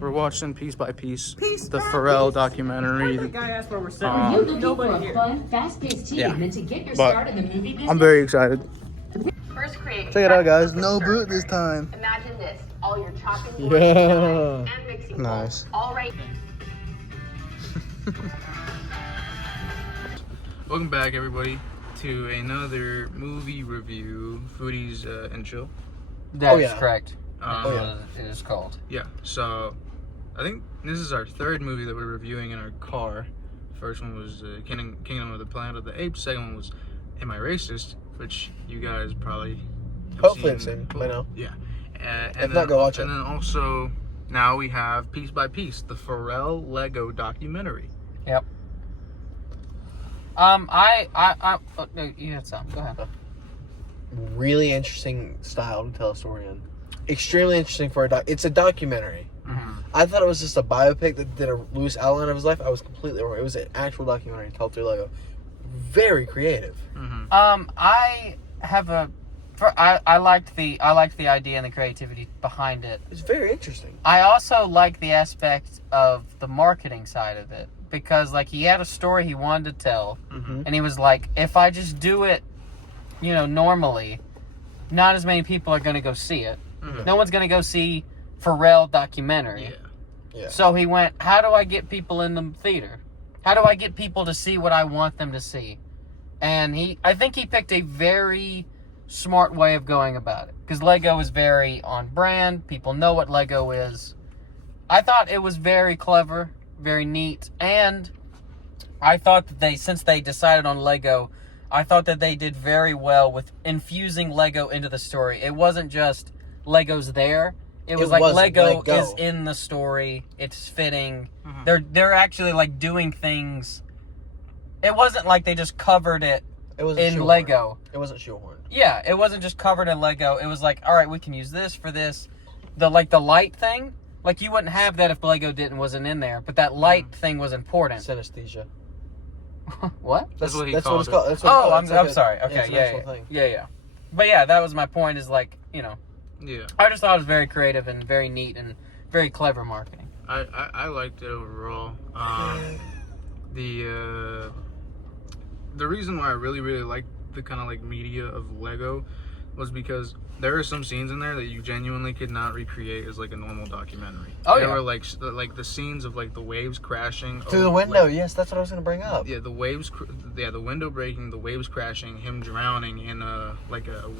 We're watching Piece by Piece, Piece the by Pharrell Piece. documentary. The guy asked where we're sitting. Are you looking for Nobody a here. fun, fast-paced team Yeah. and to get your But start in the movie business? I'm very excited. First, create. Check it out, guys. No boot this time. Imagine this: all your chopping boards, Yeah. knives, and mixing Nice. bowls, all right. Welcome back, everybody, to another movie review, Foodies and Chill. That's correct. It is called. Yeah, so I think this is our third movie that we're reviewing in our car. First one was Kingdom of the Planet of the Apes. Second one was Am I Racist? Which you guys probably Hopefully have seen by now. Yeah. If not, go watch it. And then also, now we have Piece by Piece, the Pharrell Lego documentary. Yep. You had some. Go ahead. Really interesting style to tell a story in. Extremely interesting for a doc. It's a documentary. Mm-hmm. I thought it was just a biopic that did a loose outline of his life. I was completely wrong. It was an actual documentary told through Lego. Very creative. Mm-hmm. I liked the idea and the creativity behind it. It's very interesting. I also like the aspect of the marketing side of it because, like, he had a story he wanted to tell, Mm-hmm. and he was like, if I just do it, normally, not as many people are going to go see it. Mm-hmm. No one's going to go see Pharrell documentary. Yeah. So he went, how do I get people in the theater? How do I get people to see what I want them to see? And I think he picked a very smart way of going about it. Because Lego is very on brand. People know what Lego is. I thought it was very clever, very neat. And I thought that since they decided on Lego, I thought that they did very well with infusing Lego into the story. It wasn't just Lego's there. It was like Lego is in the story. It's fitting. Mm-hmm. They're actually like doing things. It wasn't like they just covered it in Lego. It wasn't shoehorned. Yeah, it wasn't just covered in Lego. It was like, all right, we can use this for this. The light thing, like you wouldn't have that if Lego wasn't in there. But that light thing was important. Synesthesia. What? That's what he That's called what it's called. it. That's what it's called. I'm It's like sorry. yeah, Okay, it's an actual thing. yeah. But yeah, that was my point. Is like, Yeah. I just thought it was very creative and very neat and very clever marketing. I liked it overall. The reason why I really liked the kind of like media of Lego was because there are some scenes in there that you genuinely could not recreate as like a normal documentary. There were like the scenes of like the waves crashing Through the window. Yes, that's what I was going to bring up. Yeah, the waves. The window breaking, the waves crashing, him drowning in a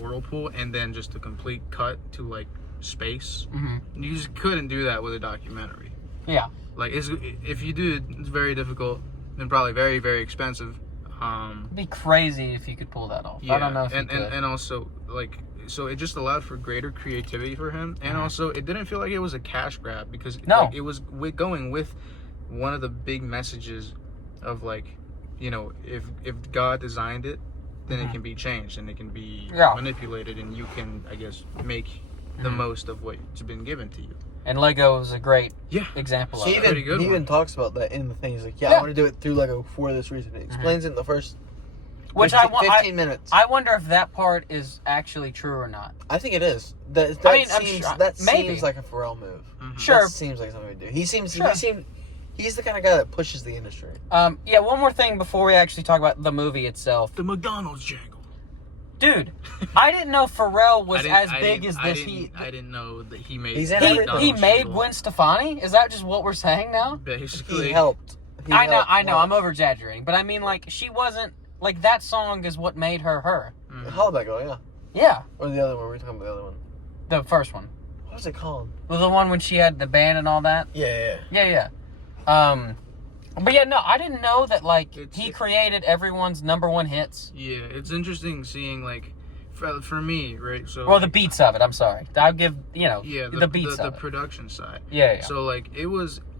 whirlpool, and then just a complete cut to like space. Mm-hmm. You just couldn't do that with a documentary. Yeah. Like, if you do, it's very difficult and probably very, very expensive. It'd be crazy if you could pull that off. Yeah, I don't know if you could. And also, like, so it just allowed for greater creativity for him. And also, it didn't feel like it was a cash grab because like, it was going with one of the big messages of, like, if God designed it, then it can be changed and it can be manipulated and you can, I guess, make the most of what's been given to you. And Lego is a great example of it. Pretty good He one. even talks about that in the thing. He's like, I want to do it through Lego for this reason. It explains it in the first 15 minutes. I wonder if that part is actually true or not. I think it is. I'm sure, Seems like a Pharrell move. Sure. That seems like something to do. He's the kind of guy that pushes the industry. One more thing before we actually talk about the movie itself. The McDonald's jangle. Dude, I didn't know Pharrell was as big as this. I didn't know that he made. He made Gwen Stefani. Is that just what we're saying now? Basically, He helped. I know. I'm over exaggerating, but I mean, like, she wasn't like that song is what made her her. Hollaback Girl, yeah. Yeah. Or the other one. We're talking about the other one. The first one. What was it called? Well, the one when she had the band and all that. Yeah. But yeah, no, I didn't know that, like, he created everyone's number one hits. Yeah, it's interesting seeing, like, for me, right? So, well, the beats of it, I'm sorry. I'll give, the beats of it. The production side. Yeah. So, like,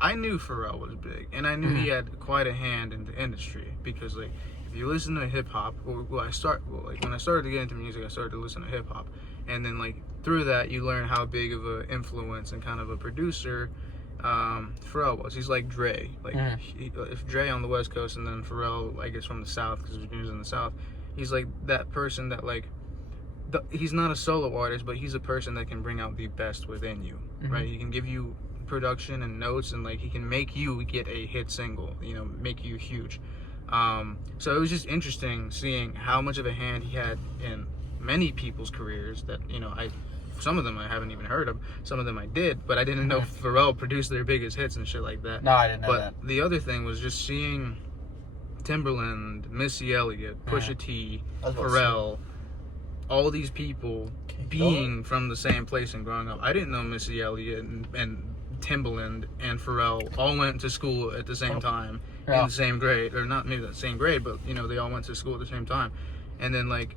I knew Pharrell was big, and I knew he had quite a hand in the industry, because, like, if you listen to hip-hop, when I started to get into music, I started to listen to hip-hop, and then, like, through that, you learn how big of an influence and kind of a producer Pharrell was. He's like Dre. Like, if Dre on the West Coast and then Pharrell, I guess, from the South, because he was in the South, he's like that person that, like, he's not a solo artist, but he's a person that can bring out the best within you, right? He can give you production and notes, and like he can make you get a hit single, you know, make you huge. So it was just interesting seeing how much of a hand he had in many people's careers that, you know, some of them I haven't even heard of, some of them I did, but I didn't know Pharrell produced their biggest hits and shit like that. No, I didn't know that. But the other thing was just seeing Timberland, Missy Elliott, Pusha T, Pharrell, all these people being from the same place and growing up. I didn't know Missy Elliott and Timberland and Pharrell all went to school at the same time in the same grade, or not maybe the same grade, but you know, they all went to school at the same time. And then like,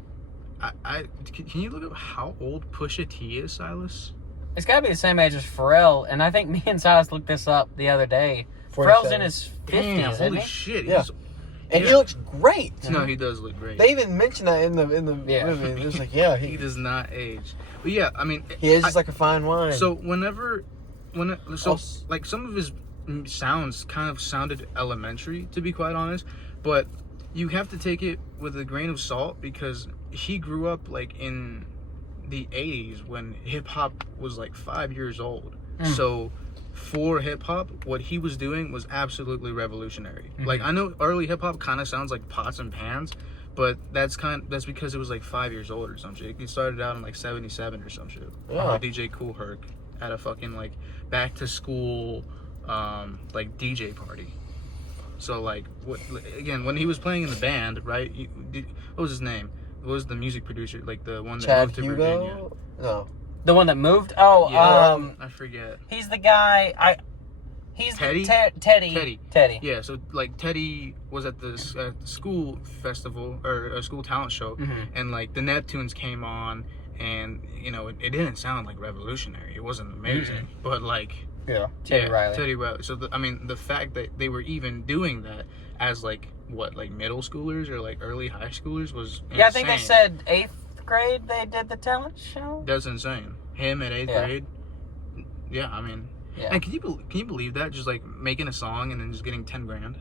can you look up how old Pusha T is, Silas? It's got to be the same age as Pharrell, and I think me and Silas looked this up the other day. Pharrell's in his 50s, Damn, isn't holy he? shit. Yeah. And he looks great. No, he does look great. They even mentioned that in the movie. It's like, yeah, He does not age. But yeah, I mean, he is just like a fine wine. So like some of his sounds kind of sounded elementary, to be quite honest, but you have to take it with a grain of salt because he grew up like in the 80s when hip hop was like 5 years old. So for hip hop, what he was doing was absolutely revolutionary. Like, I know early hip hop kind of sounds like pots and pans, but that's because it was like 5 years old or some shit. He started out in like 77 or some shit. DJ Kool Herc at a fucking like back to school like DJ party. So like, when he was playing in the band, right? What was his name? What was the music producer? Like the one that Chad moved to Hugo? Virginia? No. The one that moved? Oh, yeah, I forget. He's the guy. He's Teddy? Teddy. Yeah, so like Teddy was at the school festival or a school talent show, and like the Neptunes came on, and you know it didn't sound like revolutionary. It wasn't amazing, but like Teddy Riley. Teddy Riley. So I mean, the fact that they were even doing that as like middle schoolers or like early high schoolers was insane. Yeah, I think they said 8th grade they did the talent show. That's insane. Him at 8th grade. Yeah, I mean. Yeah. And can you believe that? Just like making a song and then just getting 10 grand.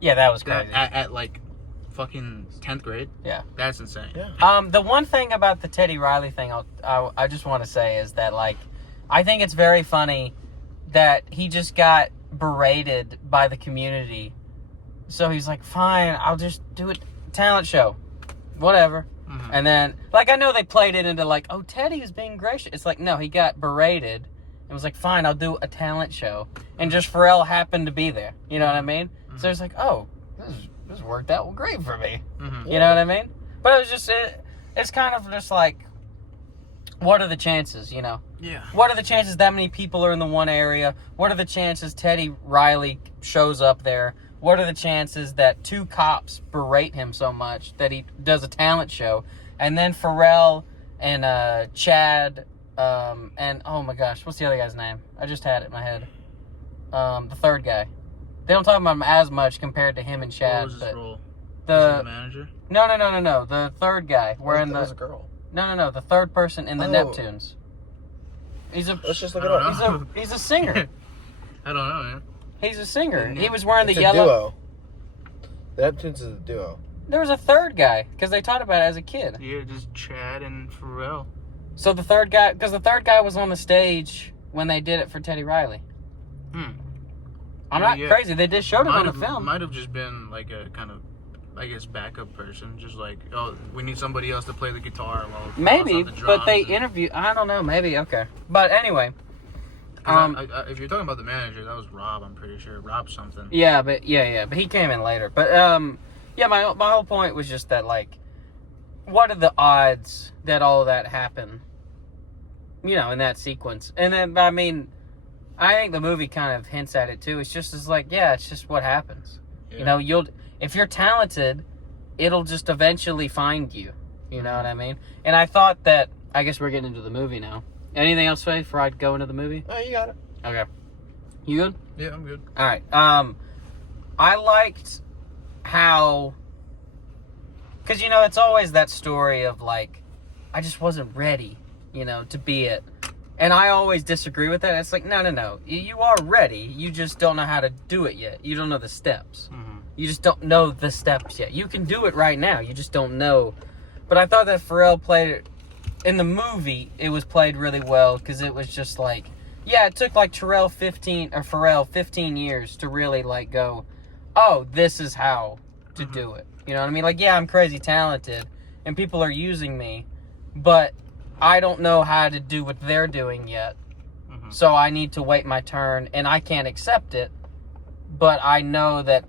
Yeah, that was crazy. At like fucking 10th grade. Yeah. That's insane. Yeah. The one thing about the Teddy Riley thing I just want to say is that like I think it's very funny that he just got berated by the community. So he's like, fine, I'll just do a talent show. Whatever. And then, like, I know they played it into, like, oh, Teddy is being gracious. It's like, no, he got berated and was like, fine, I'll do a talent show. And just Pharrell happened to be there. You know what I mean? So it's like, oh, this worked out great for me. You know what I mean? But it was just, it's kind of just like, what are the chances, you know? Yeah. What are the chances that many people are in the one area? What are the chances Teddy Riley shows up there? What are the chances that 2 cops berate him so much that he does a talent show? And then Pharrell and Chad and, oh my gosh, what's the other guy's name? I just had it in my head. The third guy. They don't talk about him as much compared to him and Chad. What was his role? The was he the manager? No. The third guy. That was a girl. No. The third person in the Neptunes. Let's just look it up. He's a singer. I don't know, man. He's a singer. He was wearing It's the a yellow. duo. The Neptunes is a duo. There was a third guy because they talked about it as a kid. Yeah, just Chad and Pharrell. So the third guy, because the third guy was on the stage when they did it for Teddy Riley. I'm not crazy. They did showed it on the film. Might have just been like a kind of, I guess, backup person. Just like, oh, we need somebody else to play the guitar. Maybe, but they interviewed. I don't know. Maybe okay. But anyway. If you're talking about the manager, that was Rob. I'm pretty sure Rob something. Yeah, but he came in later. But my whole point was just that like, what are the odds that all of that happened? You know, in that sequence, and then I mean, I think the movie kind of hints at it too. It's just it's just what happens. Yeah. You know, if you're talented, it'll just eventually find you. You know what I mean? And I thought that. I guess we're getting into the movie now. Anything else, Faye, before I go into the movie? Oh, you got it. Okay. You good? Yeah, I'm good. All right. I liked how... Because, you know, it's always that story of, like, I just wasn't ready, you know, to be it. And I always disagree with that. It's like, no. You are ready. You just don't know how to do it yet. You don't know the steps. You just don't know the steps yet. You can do it right now. You just don't know. But I thought that Pharrell played it... In the movie, it was played really well because it was just like yeah, it took like Pharrell 15 years to really like go, oh, this is how to do it. You know what I mean? Like, yeah, I'm crazy talented and people are using me, but I don't know how to do what they're doing yet. So I need to wait my turn and I can't accept it, but I know that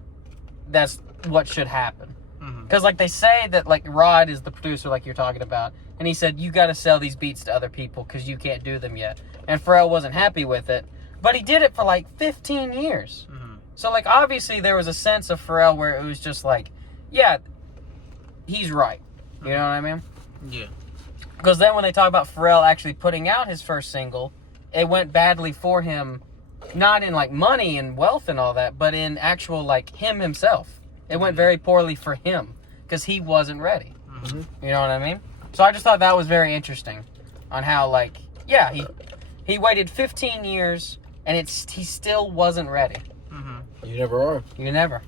that's what should happen. Because like they say that like Rod is the producer like you're talking about, and he said you got to sell these beats to other people because you can't do them yet. And Pharrell wasn't happy with it, but he did it for like 15 years. So like obviously there was a sense of Pharrell where it was just like, yeah, he's right. You know what I mean? Yeah. Because then when they talk about Pharrell actually putting out his first single, it went badly for him, not in like money and wealth and all that, but in actual like him himself. It went very poorly for him because he wasn't ready. You know what I mean? So I just thought that was very interesting on how like, yeah, he waited 15 years and he still wasn't ready. You never are. You never.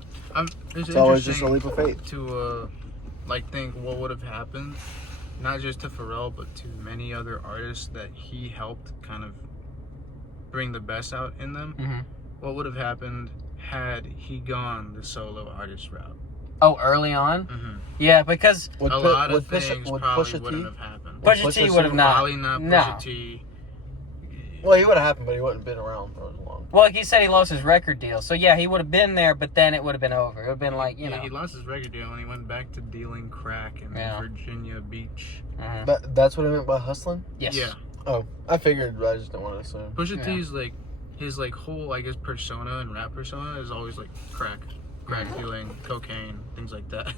It's always just a leap of faith. To like think what would have happened, not just to Pharrell, but to many other artists that he helped kind of bring the best out in them. What would have happened had he gone the solo artist route? Oh, early on? Yeah, because a lot of things probably Pusha wouldn't T? have happened. Pusha T would have not. Probably not Pusha T. Well, he would have happened, but he wouldn't have been around for as long. Well, like he said, he lost his record deal. So, yeah, he would have been there, but then it would have been over. It would have been like, you know. He lost his record deal and he went back to dealing crack in Virginia Beach. But that's what I meant by hustling? Yes. Yeah. Oh, I figured, but I just don't want to assume. Pusha T's like, his like whole, I guess, persona and rap persona is always like crack dealing, cocaine, things like that.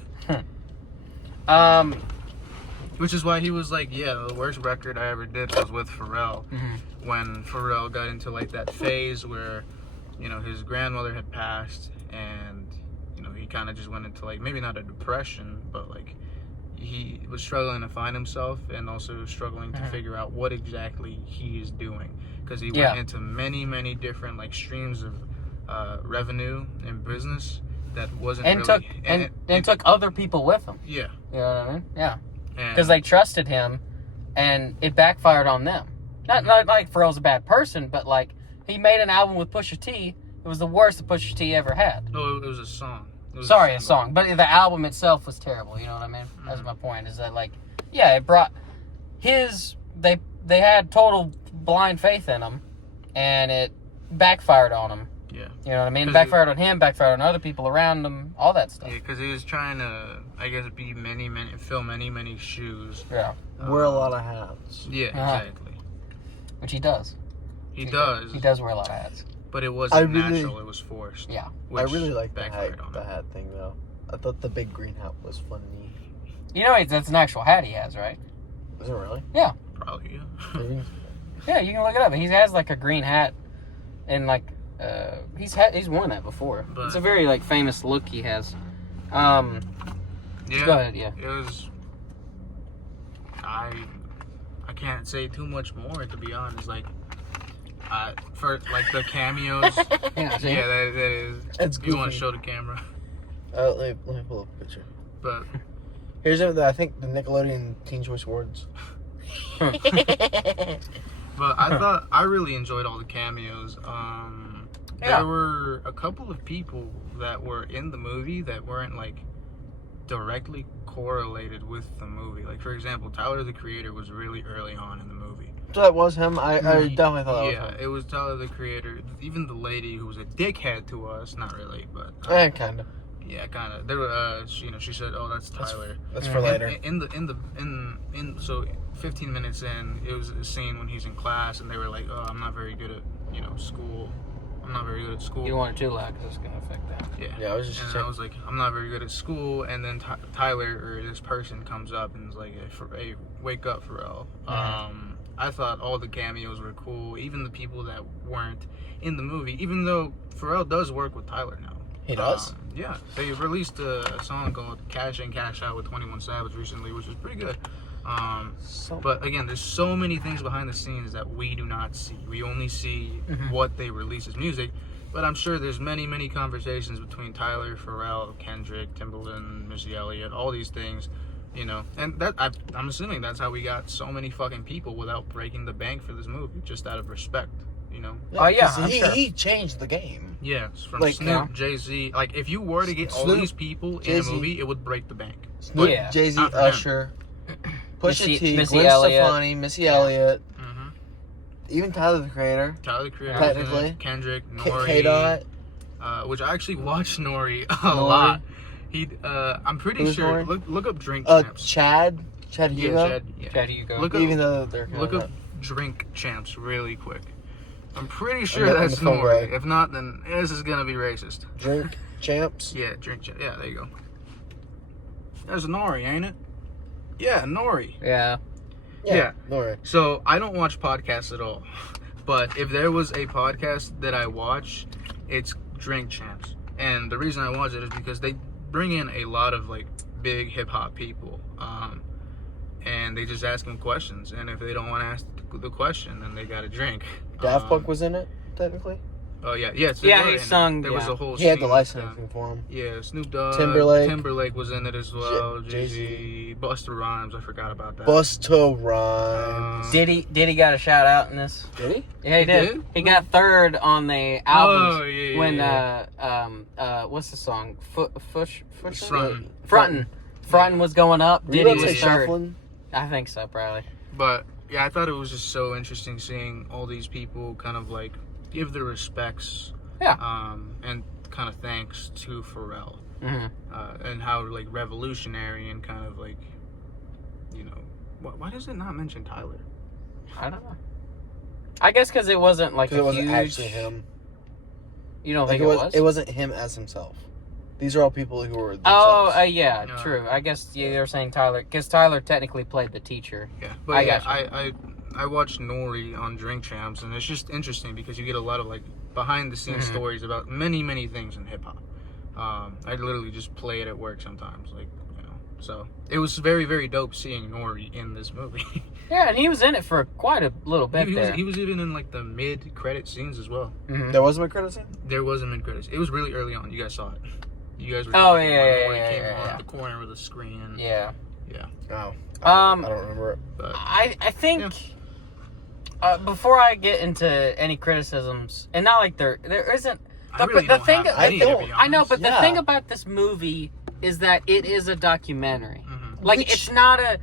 Which is why he was like, yeah, the worst record I ever did was with Pharrell. When Pharrell got into like that phase where, you know, his grandmother had passed and, you know, he kind of just went into like, maybe not a depression, but like he was struggling to find himself and also struggling to figure out what exactly he is doing. Because he went into many, many different like streams of revenue and business that wasn't and really... took other people with him. Yeah. You know what I mean? Yeah. Because they trusted him, and it backfired on them. Not like Pharrell's a bad person, but like he made an album with Pusha T. It was the worst that Pusha T ever had. No, it was a song. Sorry, a song, but the album itself was terrible. You know what I mean? That's my point. Is that like, yeah, it brought his. They had total blind faith in him, and it backfired on him. Yeah. You know what I mean? Backfired on him, backfired on other people around him, all that stuff. Yeah, because he was trying to, I guess, fill many shoes. Yeah. Wear a lot of hats. Yeah, exactly. Which he does. He does. He does wear a lot of hats. But it wasn't natural, it was forced. Yeah. I really like the hat thing, though. I thought the big green hat was funny. You know, that's an actual hat he has, right? Is it really? Yeah. Probably, yeah. Yeah, you can look it up. He has like a green hat, and like he's worn that before. But it's a very like famous look he has. Yeah. Go ahead. Yeah. It was. I can't say too much more, to be honest. Like, for like the cameos. Yeah. See? Yeah, that is. It's you want to show the camera? Let me pull up a picture. But here's I think the Nickelodeon Teen Choice Awards. But I really enjoyed all the cameos. There were a couple of people that were in the movie that weren't like directly correlated with the movie. Like, for example, Tyler the Creator was really early on in the movie. So that was him? I definitely thought that was him. Yeah, it was Tyler the Creator. Even the lady who was a dickhead to us, not really, but kind of. Yeah, kind of. There were, she said, "Oh, that's Tyler." That's for later. So 15 minutes in, it was a scene when he's in class, and they were like, "Oh, I'm not very good at, school. I'm not very good at school." You don't want it too loud because it's gonna affect that. Yeah. I was just. And I was like, "I'm not very good at school," and then Tyler or this person comes up and is like, "Hey, wake up, Pharrell." I thought all the cameos were cool, even the people that weren't in the movie. Even though Pharrell does work with Tyler now. He does? Yeah. They released a song called Cash In, Cash Out with 21 Savage recently, which was pretty good. But again, there's so many things behind the scenes that we do not see. We only see what they release as music. But I'm sure there's many conversations between Tyler, Pharrell, Kendrick, Timbaland, Missy Elliott, all these things, And I'm assuming that's how we got so many fucking people without breaking the bank for this movie, just out of respect. you know? Oh, yeah, 'cause I'm sure. he changed the game. Yeah, from Like, Snoop, yeah. Jay-Z. Like, if you were to get all Snoop, these people in Jay-Z. a movie, it would break the bank. Snoop, Yeah. Jay-Z, Not for him. Usher, Pusha T, Missy Gwen Elliott. Stefani, Missy Elliott, Mm-hmm. even Tyler the Creator, Tyler the Creator, Technically. Kendrick, N.O.R.E. K-Dot. Which I actually watched N.O.R.E. a N.O.R.E. lot. I'm pretty Who's sure. N.O.R.E.? Look up Drink Champs. Chad Hugo. Chad, yeah. Chad Hugo. Look up, Even though they're kind look of up Drink Champs really quick. I'm pretty sure I'm that's the phone N.O.R.E. guy. If not, then this is gonna be racist. Drink Champs. Yeah, Drink Champs. Yeah, there you go. That's N.O.R.E., ain't it? Yeah, N.O.R.E. Yeah. Yeah. N.O.R.E. So I don't watch podcasts at all, but if there was a podcast that I watch, it's Drink Champs, and the reason I watch it is because they bring in a lot of like big hip hop people, and they just ask them questions, and if they don't want to ask the question, then they got to drink. Daft Punk was in it, technically. Oh yeah, yeah. So Yeah, they were he in it. sung, There was yeah. a whole. He had the scene, licensing for him. yeah, Snoop Dogg, Timberlake. was in it as well. Jay-Z. Jay-Z, Busta Rhymes. I forgot about that. Busta Rhymes. Did he got a shout out in this? Did he? Yeah, he did. did? He got third on the albums. Oh, yeah, when yeah. what's the song? Frontin'. Frontin' was going up. Were you Diddy about to was say third. shuffling? I think so, probably. But yeah, I thought it was just so interesting seeing all these people kind of like give their respects, Yeah. and kind of thanks to Pharrell, hmm and how like revolutionary and kind of like, you know, why does it not mention Tyler? I don't know. I guess because it wasn't like Because a it wasn't huge. actually him. You don't Like think it was? it wasn't him as himself. These are all people who were Oh, themselves. yeah, No. true. I guess they were saying Tyler, because Tyler technically played the teacher. Yeah, but I yeah, gotcha. I watched N.O.R.E. on Drink Champs, and it's just interesting because you get a lot of like behind the scenes Mhm. stories about many things in hip hop. I literally just play it at work sometimes, like, you know. So it was very dope seeing N.O.R.E. in this movie. Yeah, and he was in it for quite a little bit there. he was even in like the mid credit scenes as well. Mhm. There wasn't a credit scene? There was a mid credits. It was really early on. You guys saw it. You guys were. Oh, when yeah, N.O.R.E. yeah, came yeah, on yeah. the corner of the screen. Yeah. Oh. I don't remember it. But I think before I get into any criticisms, and not like there isn't. I really the don't thing have I any, don't- to be I know, honest. but the Yeah. thing about this movie is that it is a documentary. Mhm. Like, Which- it's not a.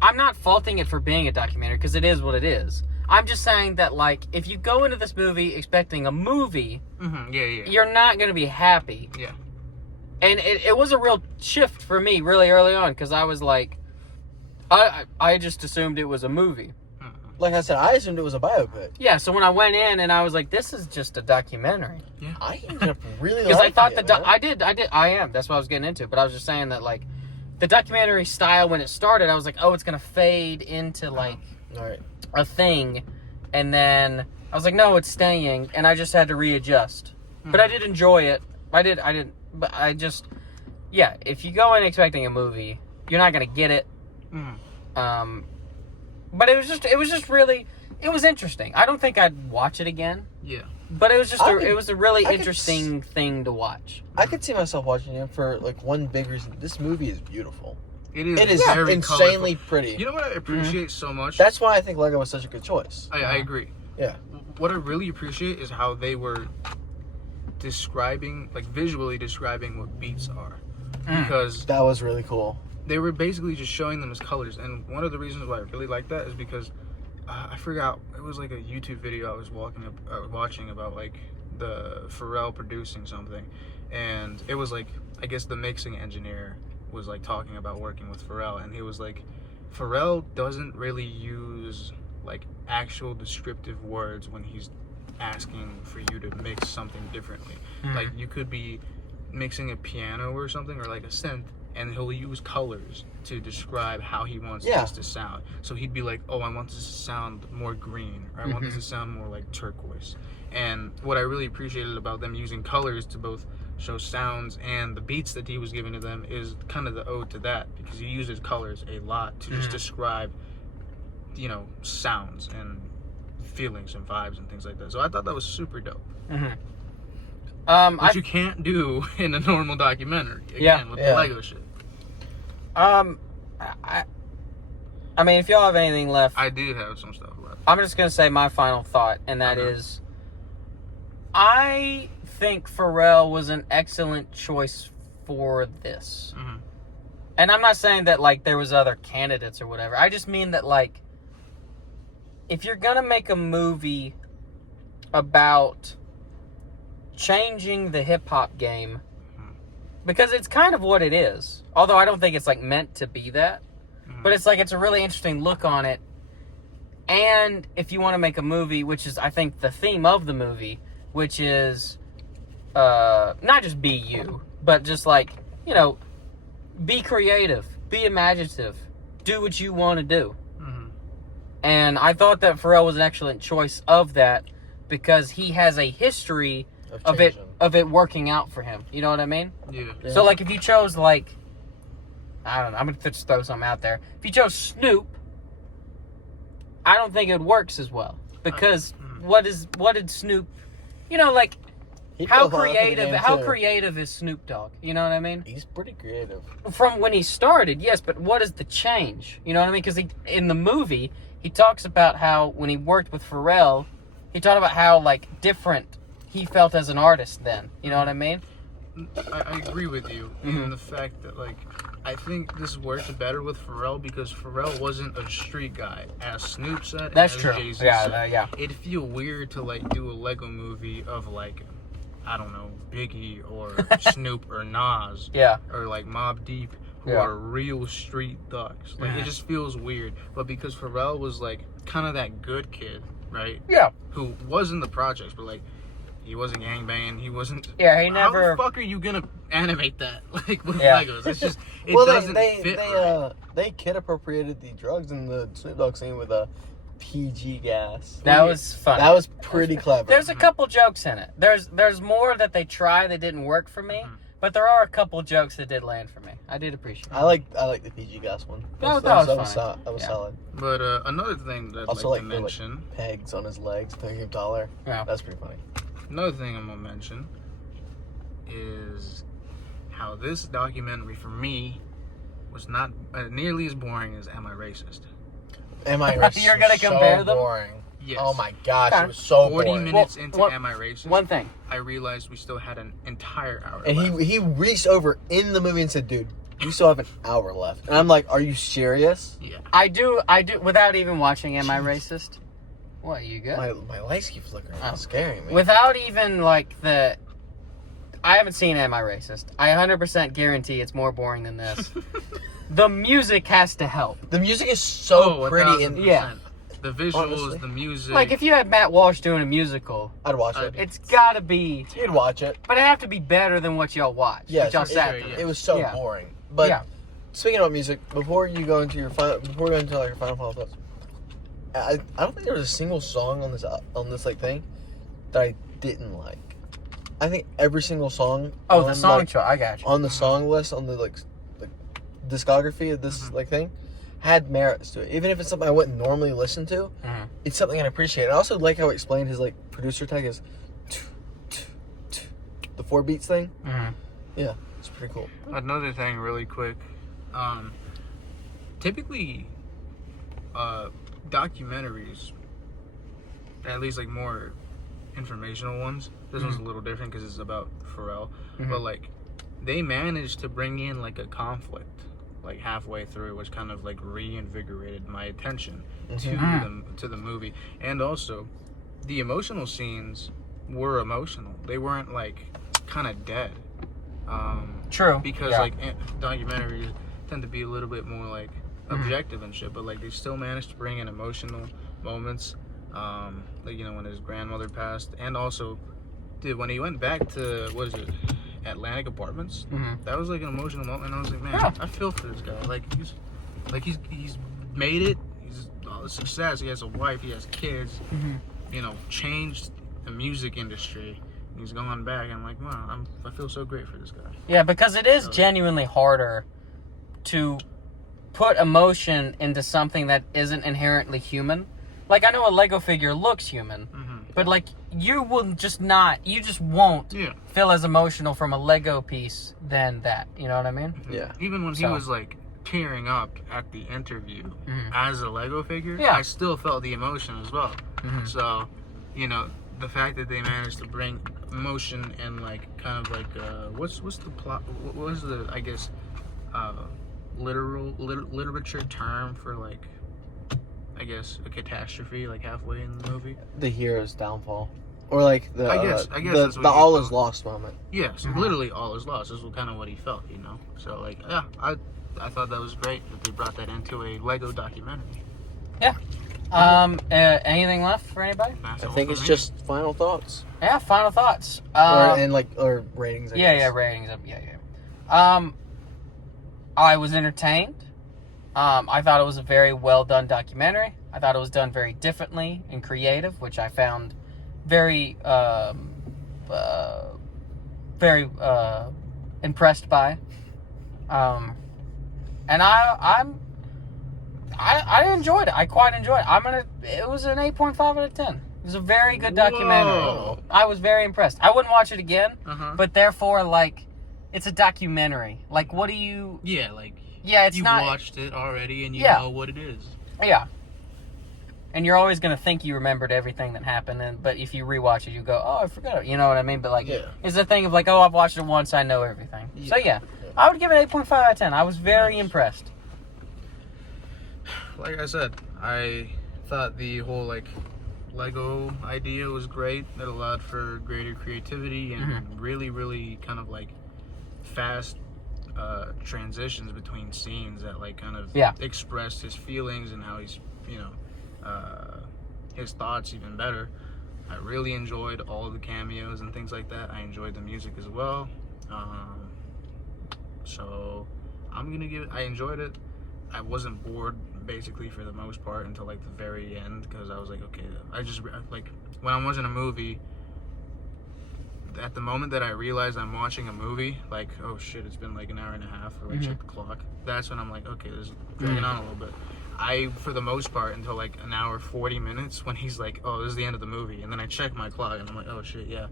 I'm not faulting it for being a documentary because it is what it is. I'm just saying that, like, if you go into this movie expecting a movie, Yeah. you're not going to be happy. Yeah. And it was a real shift for me really early on because I was like, I just assumed it was a movie. Like I said, I assumed it was a biopic. Yeah, so when I went in and I was like, this is just a documentary. I ended up really Because I thought it, I am. That's what I was getting into. But I was just saying that, like, the documentary style when it started, I was like, oh, it's going to fade into, like, All right. a thing. And then I was like, no, it's staying. And I just had to readjust. But I did enjoy it. But I just, yeah, if you go in expecting a movie, you're not going to get it. But it was just really, it was interesting. I don't think I'd watch it again. Yeah. But it was just, it was a really I could interesting thing to watch. I could see myself watching it for like one big reason. This movie is beautiful. It is. It is very insanely colorful. pretty. You know what I appreciate so much? That's why I think Lego was such a good choice. I agree. Yeah. What I really appreciate is how they were describing, like visually describing what beats are. Because That was really cool. they were basically just showing them as colors. And one of the reasons why I really like that is because I forgot, it was like a YouTube video I was watching about like the Pharrell producing something. And it was like, I guess the mixing engineer was like talking about working with Pharrell. And he was like, Pharrell doesn't really use like actual descriptive words when he's asking for you to mix something differently. Like you could be mixing a piano or something or like a synth, and he'll use colors to describe how he wants this to sound. So he'd be like, oh, I want this to sound more green, or I want this to sound more like turquoise. And what I really appreciated about them using colors to both show sounds and the beats that he was giving to them is kind of the ode to that, because he uses colors a lot to just describe, you know, sounds and feelings and vibes and things like that. So I thought that was super dope. Which you can't do in a normal documentary. Again, with the Lego shit. I mean, if y'all have anything left, I do have some stuff left. I'm just going to say my final thought, and that is, I think Pharrell was an excellent choice for this. Mm-hmm. And I'm not saying that, like, there was other candidates or whatever. I just mean that, like, if you're going to make a movie about changing the hip-hop game, because it's kind of what it is, although I don't think it's, like, meant to be that, but it's, like, it's a really interesting look on it. And if you want to make a movie, which is, I think, the theme of the movie, which is not just be you, but just, like, you know, be creative, be imaginative, do what you want to do. And I thought that Pharrell was an excellent choice of that because he has a history of it working out for him. You know what I mean? Yeah. So, like, if you chose, like, I don't know, I'm going to just throw something out there. If you chose Snoop, I don't think it works as well. Because what did Snoop, you know, like, how creative is Snoop Dogg? You know what I mean? He's pretty creative. From when he started, yes, but what is the change? You know what I mean? Because in the movie, he talks about how when he worked with Pharrell, he talked about how, like, different he felt as an artist then. You know what I mean? I agree with you in the fact that, like, I think this worked better with Pharrell because Pharrell wasn't a street guy, as Snoop said. That's as true. Jay-Z said. Yeah. It'd feel weird to, like, do a Lego movie of, like, I don't know, Biggie or Snoop or Nas. Yeah. Or, like, Mobb Deep, who are real street thugs. Like, it just feels weird. But because Pharrell was, like, kind of that good kid, right? Yeah. Who was in the projects, but, like, he wasn't gangbanging. He wasn't. Yeah, he never. How the fuck are you gonna animate that? Like with Legos? It's just. It well, doesn't fit. Right. They kid appropriated the drugs in the Snoop Dogg scene with a PG gas. That was fun. That was pretty clever. There's a couple jokes in it. There's more that they try that didn't work for me, but there are a couple jokes that did land for me. I did appreciate it. I like the PG gas one. That was solid. But another thing that I'd Also, like like to mention. Like pegs on his legs to make him taller. Yeah. That's pretty funny. Another thing I'm gonna mention is how this documentary for me was not nearly as boring as Am I Racist? Am I Racist? You're gonna compare them? Boring. Yes. Oh my gosh, it was so 40 boring. minutes into Am I Racist? One thing. I realized we still had an entire hour And left. he reached over in the movie and said, "Dude, we still have an hour left." And I'm like, "Are you serious?" Yeah. I do without even watching Am I Racist? What, you good? My lights keep flickering. It's scaring me. Without even, like, I haven't seen Am I Racist. I 100% guarantee it's more boring than this. The music has to help. The music is so pretty and 1000%. The visuals, Honestly. the music. Like, if you had Matt Walsh doing a musical, I'd watch it. it's gotta be... You'd watch it. But it have to be better than what y'all watched. Yes, What y'all sat through. It was so Yeah. boring. But Yeah. speaking about music, before you go into your final thoughts, I don't think there was a single song on this like thing that I didn't like. I think every single song. Oh, the on, song like, chart. I got you. on the song list on the like discography of this like thing had merits to it. Even if it's something I wouldn't normally listen to, it's something I appreciate. I also like how he explained his like producer tag is the 4 beats thing. Yeah, it's pretty cool. Another thing, really quick. Typically, documentaries, at least like more informational ones. This one's a little different because it's about Pharrell, but like they managed to bring in like a conflict like halfway through, which kind of like reinvigorated my attention to the movie. And also, the emotional scenes were emotional. They weren't like kind of dead. True. Because like documentaries tend to be a little bit more like objective and shit, but like they still managed to bring in emotional moments. Like, you know, when his grandmother passed, and also, dude, when he went back to Atlantic Apartments, that was like an emotional moment. And I was like, man, I feel for this guy. He's made it. He's all the success. He has a wife. He has kids. You know, changed the music industry. He's gone back. I'm like, wow, I feel so great for this guy. Yeah, because it is genuinely harder to put emotion into something that isn't inherently human. Like, I know a Lego figure looks human, but like you just won't feel as emotional from a Lego piece than that. You know what I mean? Yeah. Even when he was like tearing up at the interview as a Lego figure, Yeah. I still felt the emotion as well. So, you know, the fact that they managed to bring emotion and like kind of like what's the plot? What was the I guess literature term for like I guess a catastrophe like halfway in the movie? The hero's downfall, or like the I guess that's what the you all call is it. lost moment. Yes, literally all is lost. This was kind of what he felt, you know. So like, yeah, I thought that was great that they brought that into a Lego documentary. Anything left for anybody? That's I all think for it's me. just final thoughts, Yeah, final thoughts. or ratings. I guess. Ratings up. Yeah. I was entertained. I thought it was a very well done documentary. I thought it was done very differently and creative, which I found very, very impressed by. And I enjoyed it. I quite enjoyed it. It was an 8.5 out of 10. It was a very good documentary. Whoa. I was very impressed. I wouldn't watch it again, Uh-huh. but therefore, like, it's a documentary. Like, what do you... Yeah, like Yeah, it's you not... watched it already and you Yeah. know what it is. Yeah. And you're always going to think you remembered everything that happened, but if you rewatch it, you go, oh, I forgot it. You know what I mean? But, like, Yeah. it's the thing of, like, oh, I've watched it once, I know everything. So, yeah. I would give it 8.5 out of 10. I was very impressed. Like I said, I thought the whole like Lego idea was great. It allowed for greater creativity and really, really kind of like fast transitions between scenes that like kind of expressed his feelings and how he's, you know, his thoughts even better. I really enjoyed all the cameos and things like that. I enjoyed the music as well. So I'm gonna give it, I enjoyed it. I wasn't bored basically for the most part until like the very end, because I was like, okay, I just like when I'm watching a movie, at the moment that I realize I'm watching a movie, like, oh shit, it's been like an hour and a half, or like check the clock, that's when I'm like, okay, this is dragging on a little bit. I, for the most part, until like an hour 40 minutes, when he's like, oh, this is the end of the movie, and then I check my clock and I'm like, oh shit, yeah.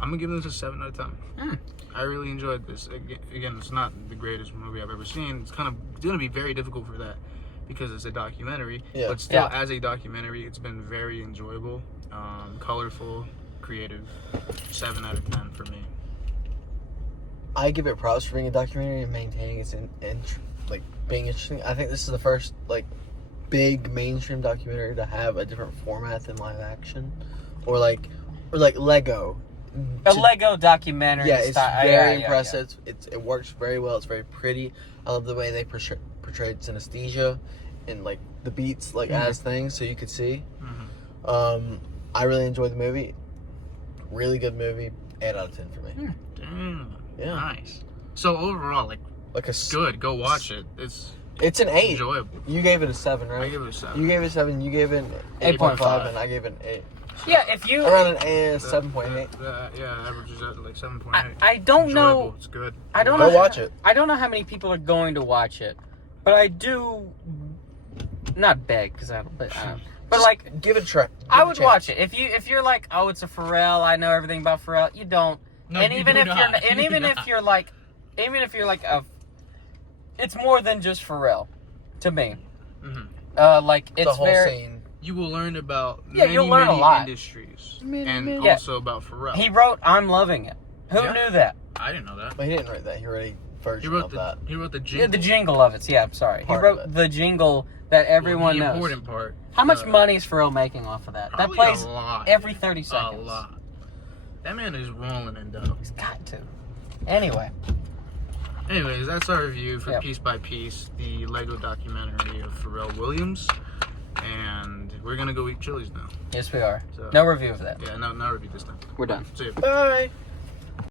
I'm gonna give this a 7 out of 10. I really enjoyed this. Again, it's not the greatest movie I've ever seen. It's kind of gonna be very difficult for that because it's a documentary. Yeah. But still, as a documentary, it's been very enjoyable, colorful, creative. 7 out of 10 for me. I give it props for being a documentary and maintaining its like being interesting. I think this is the first like big mainstream documentary to have a different format than live action, or like Lego. A Lego documentary. Yeah, it's style. very Yeah. impressive. It works very well. It's very pretty. I love the way they portrayed synesthesia and like the beats like as things, so you could see. I really enjoyed the movie. Really good movie. 8 out of 10 for me. Damn. Yeah. Nice. So overall, like good. Go watch it. It's an 8. Enjoyable. You gave it a 7, right? I give it a 7. You gave it a 7. You gave it an 8.5, and I gave it an 8. Yeah, if you... Around an 7.8. Yeah, averages out to like 7.8. I don't Enjoyable. know... It's good. I don't Go know. watch it. I don't know how many people are going to watch it, but I do... Not beg, because I don't... But like... Give it a try. I would watch it. If you're like, oh, it's a Pharrell, I know everything about Pharrell, you don't. No, and you even do if not. you're and You even do if not. you're like it's more than just Pharrell to me. Like it's the whole very scene. You will learn about you'll learn a lot. industries Many. Yeah. also about Pharrell. He wrote I'm Loving It. Who knew that? I didn't know that. But he didn't write that. He wrote a He version wrote of the that. he wrote the Yeah, jingle. the jingle of it. Yeah, I'm sorry. He Part of wrote it. the jingle that everyone the knows. important part. How much money is Pharrell making off of that? That Probably plays a lot. every 30 A seconds. lot. That man is rolling in dough. He's got to. Anyway. Anyways, that's our review for Yep. Piece by Piece, the Lego documentary of Pharrell Williams. And we're gonna go eat Chili's now. Yes, we are. So- No review of that. Yeah, no review this time. We're done. See ya. Bye.